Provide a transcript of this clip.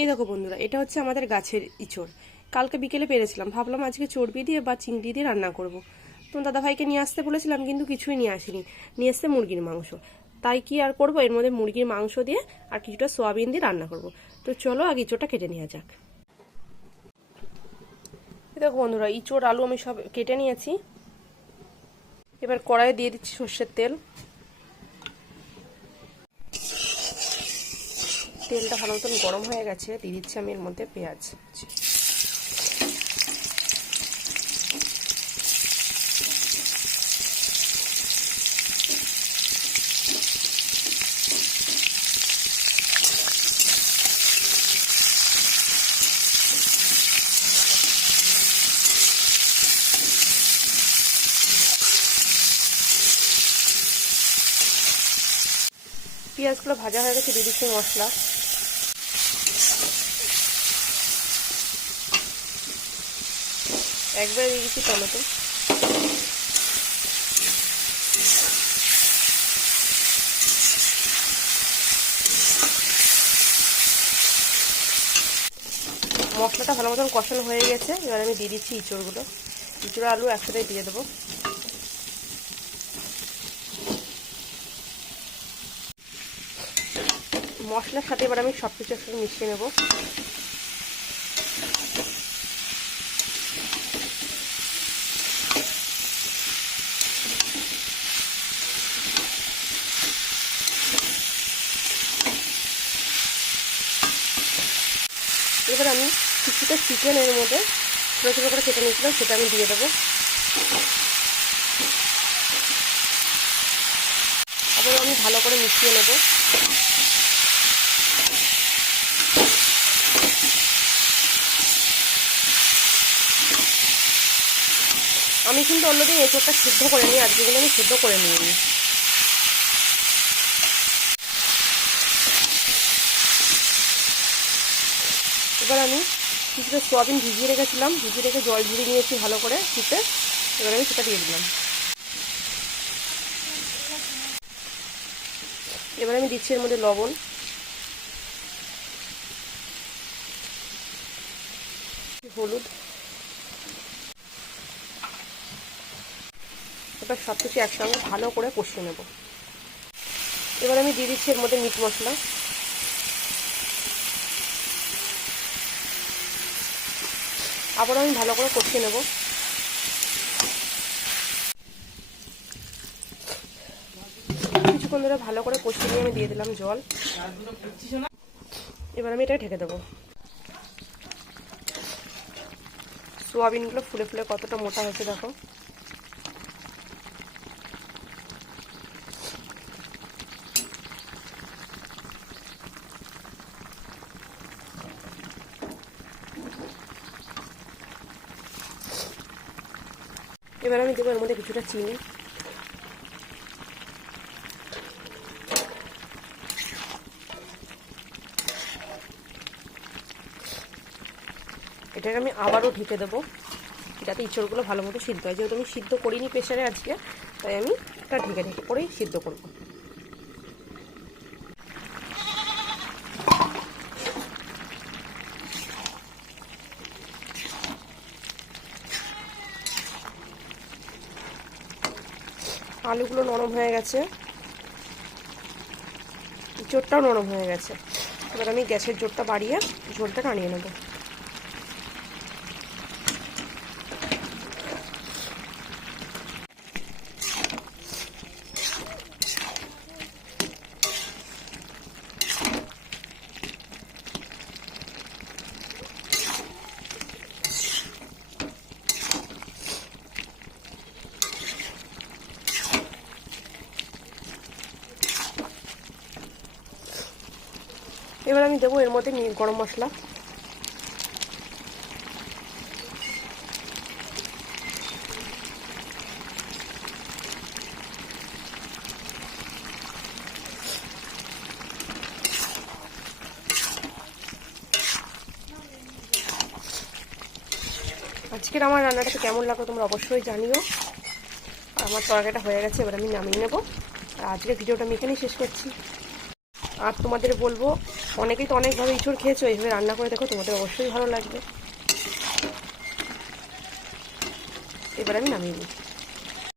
এই দেখো বন্ধুরা, এটা হচ্ছে আমাদের গাছের ইঁচড়। কালকে বিকেলে পেরেছিলাম, ভাবলাম আজকে চর্বি দিয়ে বা চিংড়ি দিয়ে রান্না করব। তো দাদাভাইকে নিয়ে আসতে বলেছিলাম, কিন্তু কিছুই নিয়ে আসিনি। নিয়ে আসতে মুরগির মাংস। তাই কি আর করব? এর মধ্যে মুরগির মাংস দিয়ে আর কিছুটা সোয়াবিন দিয়ে রান্না করব। তো চলো আগে ইঁচড়টা কেটে নেওয়া যাক। দেখো বন্ধুরা, ইঁচড়, আলু আমি সব কেটে নিয়েছি। এবার কড়াইয়ে দিয়ে দিচ্ছি সর্ষের তেল। তেলটা ভালো মতন গরম হয়ে গেছে দিয়ে দিচ্ছি আমি এর মধ্যে পেঁয়াজ। পেঁয়াজগুলো ভাজা হয়ে গেছে, দিয়ে দিচ্ছি মশলা। একবারে দিয়ে দিচ্ছি টমেটো। মশলাটা ভালো মতন কষানো হয়ে গেছে, এবার আমি দিয়ে দিচ্ছি ইঁচড়গুলো। ইঁচড় আলু একসাথে দিয়ে দেবো। মশলার সাথে এবার আমি সব কিছু একসাথে মিশিয়ে নেব। এবার আমি কিছুটা চিকেন এর মধ্যে ছোটো ছোটো করে কেটে নিয়েছিলাম, সেটা আমি দিয়ে দেবো। আবার আমি ভালো করে মিশিয়ে নেব। আমি কিন্তু অন্যদিন এঁচড়টা সিদ্ধ করে নিই, আজকে কিন্তু আমি সিদ্ধ করে নিই এবার আমি কিছুটা সোয়াবিন ভিজিয়ে রেখেছিলাম, ভিজিয়ে রেখে জল ঝরিয়ে নিয়েছি ভালো করে শীতে এবার আমি সেটা দিয়ে দিলাম। এবার আমি দিচ্ছি এর মধ্যে লবণ। হলুদ। এবার সব কিছু একসঙ্গে ভালো করে কষিয়ে নেব। এবার আমি দিয়ে দিচ্ছি এর মধ্যে মিট মশলা। আবারও আমি ভালো করে কষিয়ে নেব। কিছুক্ষণ ধরে ভালো করে কষিয়ে নিয়ে আমি দিয়ে দিলাম জল। এবার আমি এটা ঢেকে দেবো। সোয়াবিনগুলো ফুলে ফুলে কতটা মোটা হয়েছে দেখো। এবার আমি দেবো এর মধ্যে কিছুটা চিনি। এটাকে আমি আবারও ঢেকে দেবো, যাতে ইঁচড়গুলো ভালো মতো সিদ্ধ হয়। যেহেতু আমি সিদ্ধ করিনি প্রেশারে আজকে, তাই আমি এটা ঢেকে ঢেকে করেই সিদ্ধ করব। আলুগুলো নরম হয়ে গেছে। জোরটাও নরম হয়ে গেছে। এবার আমি গ্যাসের জোরটা বাড়িয়ে ঝোলটা টানিয়ে নেব। এবার আমি দেবো এর মধ্যে গরম মশলা। আজকের আমার রান্নাটা কেমন লাগল তোমরা অবশ্যই জানিও। আমার তরকারিটা হয়ে গেছে, এবার আমি নামিয়ে নেব। আর আজকের ভিডিওটা আমি এখানেই শেষ করছি। আর তোমাদের বলব, অনেকেই তো অনেকভাবে ইঁচড় খেয়েছো, এইভাবে রান্না করে দেখো, তোমাদের অবশ্যই ভালো লাগবে। এবার আমি নামিয়ে নিই।